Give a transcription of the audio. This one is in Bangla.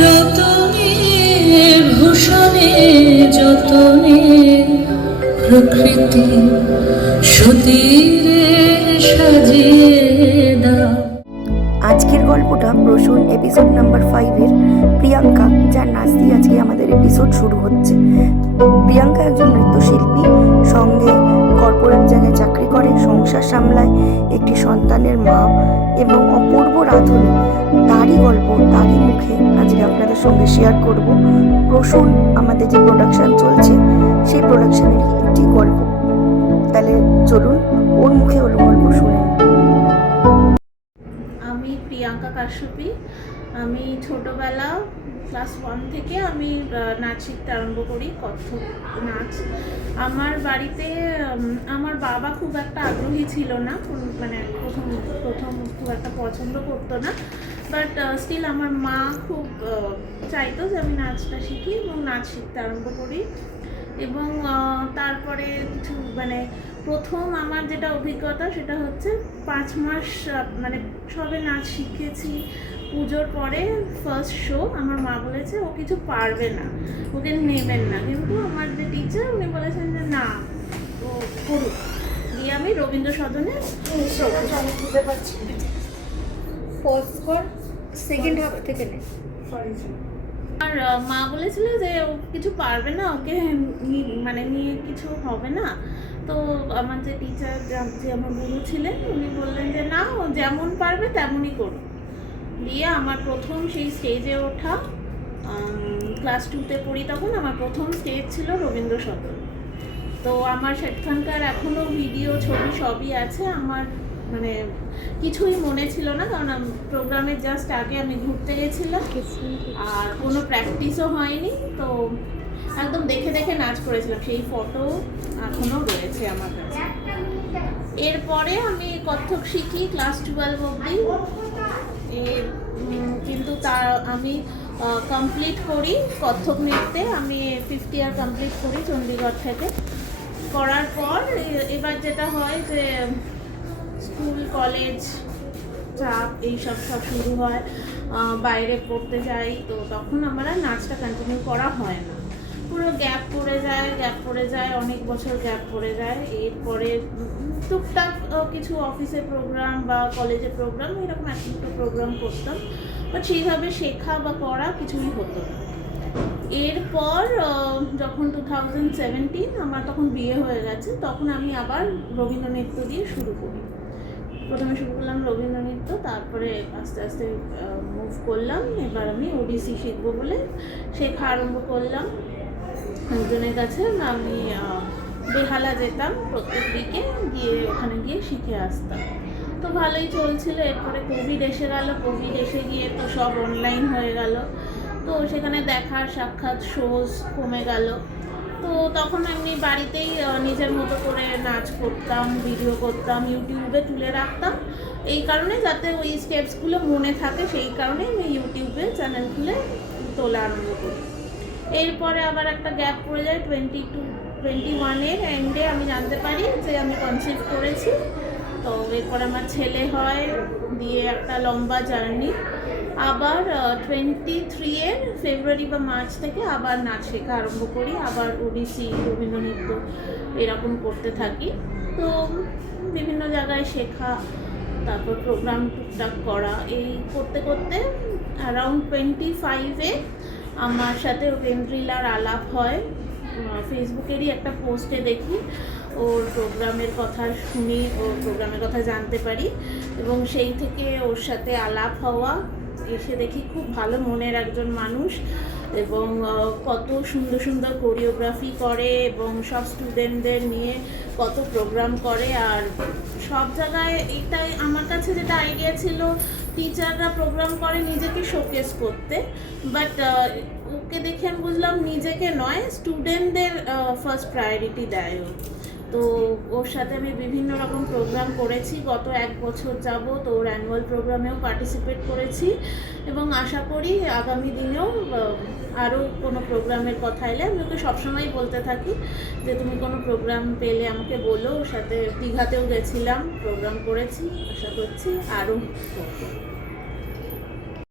রতনে ভূষণে যতনে প্রকৃতি সতীরে সাজিয়ে দাও। আজকের গল্পটা প্রসূন এপিসোড নাম্বার 5-এর প্রিয়াঙ্কা, যার নাচ দিয়ে আজকে আমাদের এপিসোড শুরু হচ্ছে। প্রিয়াঙ্কা একজন নৃত্যশিল্পী, সঙ্গে কর্পোরেট জায়গায় চাকরি করে, সংসার সামলায়, একটি সন্তানের মা এবং অপূর্ব রাঁধুনি। তারই গল্প, তারই মুখে আজকে আপনাদের সঙ্গে শেয়ার করব। প্রসূন আমাদের যে প্রোডাকশন চলছে, সেই প্রোডাকশনেরই একটি গল্প। তাহলে চলুন ওর মুখে ওর গল্প শুনে। আমি প্রিয়াঙ্কা কাশ্যপী। আমি ছোটোবেলা ক্লাস 1 থেকে আমি নাচ শিখতে আরম্ভ করি, কত্থক নাচ। আমার বাড়িতে আমার বাবা খুব একটা আগ্রহী ছিল না, মানে প্রথম খুব একটা পছন্দ করতো না, বাট স্টিল আমার মা খুব চাইতো যে আমি নাচটা শিখি এবং নাচ শিখতে আরম্ভ করি। এবং তারপরে কিছু মানে প্রথম আমার যেটা অভিজ্ঞতা সেটা হচ্ছে 5 মাস মানে সবে নাচ শিখেছি। পুজোর পরে ফার্স্ট শো আমার মা বলেছে ও কিছু পারবে না, ওকে নেবেন না, কিন্তু আমার যে টিচার উনি বলেছেন যে না ও করুক। দিয়ে আমি রবীন্দ্র সদনে বুঝতে পারছি, পজ কর, সেকেন্ড হাফ থেকে নে। আর মা বলেছিল যে ও কিছু পারবে না, ওকে মানে নিয়ে কিছু হবে না। তো আমার যে টিচার, যে আমার গুরু ছিলেন, উনি বললেন যে না, ও যেমন পারবে তেমনই করুক। দিয়ে আমার প্রথম সেই স্টেজে ওঠা, ক্লাস 2তে পড়ি তখন, আমার প্রথম স্টেজ ছিল রবীন্দ্র সদন। তো আমার সেখানকার এখনও ভিডিও, ছবি সবই আছে। আমার মানে কিছুই মনে ছিল না, কারণ প্রোগ্রামের জাস্ট আগে আমি ঘুরতে গেছিলাম আর কোনো প্র্যাকটিসও হয়নি। তো একদম দেখে দেখে নাচ করেছিলাম, সেই ফটো এখনও রয়েছে আমার কাছে। এরপরে আমি কত্থক শিখি ক্লাস 12 অবধি। কিন্তু আমি কমপ্লিট করি কত্থক নৃত্যে, আমি 5th ইয়ার কমপ্লিট করি চণ্ডীগড় থেকে। করার পর এবার যেটা হয় যে স্কুল কলেজ চাপ এইসব শুরু হয়, বাইরে পড়তে যাই, তো তখন আমার আর নাচটা কন্টিনিউ করা হয় না, পুরো গ্যাপ পড়ে যায়, অনেক বছর গ্যাপ পড়ে যায়। এরপরে টুকটাক কিছু অফিসে প্রোগ্রাম বা কলেজে প্রোগ্রাম, এরকম একটা প্রোগ্রাম করতাম, বাট সেইভাবে শেখা বা করা কিছুই হতো না। এরপর যখন 2017 আমার তখন বিয়ে হয়ে গেছে, তখন আমি আবার রবীন্দ্র নৃত্য দিয়ে শুরু করি। প্রথমে শুরু করলাম রবীন্দ্র নৃত্য, তারপরে আস্তে আস্তে মুভ করলাম। এবার আমি ওডিসি শিখবো বলে শেখা আরম্ভ করলাম একজনের কাছে। আমি বেহালা যেতাম প্রত্যেক দিকে, গিয়ে ওখানে গিয়ে শিখে আসতাম। তো ভালোই চলছিল। এরপরে কোভিড এসে গেল, কোভিড এসে গিয়ে তো সব অনলাইন হয়ে গেল, তো সেখানে দেখার সাক্ষাৎ শোজ কমে গেল। তো তখন আমি বাড়িতেই নিজের মতো করে নাচ করতাম, ভিডিও করতাম, ইউটিউবে তুলে রাখতাম, এই কারণে যাতে ওই স্টেপসগুলো মনে থাকে, সেই কারণে আমি ইউটিউবে চ্যানেল খুলে তোলা আরম্ভ করি। এরপরে আবার একটা গ্যাপ পড়ে যায়, 2021-এর এন্ডে আমি জানতে পারি যে আমি কনসিভ করেছি। তো এরপর আমার ছেলে হয়, দিয়ে একটা লম্বা জার্নি। আবার 23-এর ফেব্রুয়ারি বা মার্চ থেকে আবার নাচ শেখা আরম্ভ করি, আবার ওডিসি, রবীন্দ্র নৃত্য এরকম করতে থাকি। তো বিভিন্ন জায়গায় শেখা, তারপর প্রোগ্রাম টুকটাক করা, এই করতে করতে অ্যারাউন্ড 25-এ আমার সাথে ওকেন্দ্রিলার আলাপ হয়। ফেসবুকেরই একটা পোস্টে দেখি, ওর প্রোগ্রামের কথা শুনি, ওর প্রোগ্রামের কথা জানতে পারি, এবং সেই থেকে ওর সাথে আলাপ হওয়া। এসে দেখি খুব ভালো মনের একজন মানুষ, এবং কত সুন্দর সুন্দর কোরিওগ্রাফি করে, এবং সব স্টুডেন্টদের নিয়ে কত প্রোগ্রাম করে। আর সব জায়গায় এটাই আমার কাছে যেটা আইডিয়া ছিল, টিচাররা প্রোগ্রাম করে নিজেকে শোকেস করতে, বাট ওকে দেখে আমি বুঝলাম নিজেকে নয়, স্টুডেন্টদের ফার্স্ট প্রায়োরিটি দেয় ও। তো ওর সাথে আমি বিভিন্ন রকম প্রোগ্রাম করেছি গত 1 বছর যাবত। ওর অ্যানুয়াল প্রোগ্রামেও পার্টিসিপেট করেছি, এবং আশা করি আগামী দিনেও আরও কোনো প্রোগ্রামের কথা এলে আমি ওকে সবসময় বলতে থাকি যে তুমি কোনো প্রোগ্রাম পেলে আমাকে বলো। ওর সাথে দীঘাতেও গেছিলাম, প্রোগ্রাম করেছি, আশা করছি আরও করবো।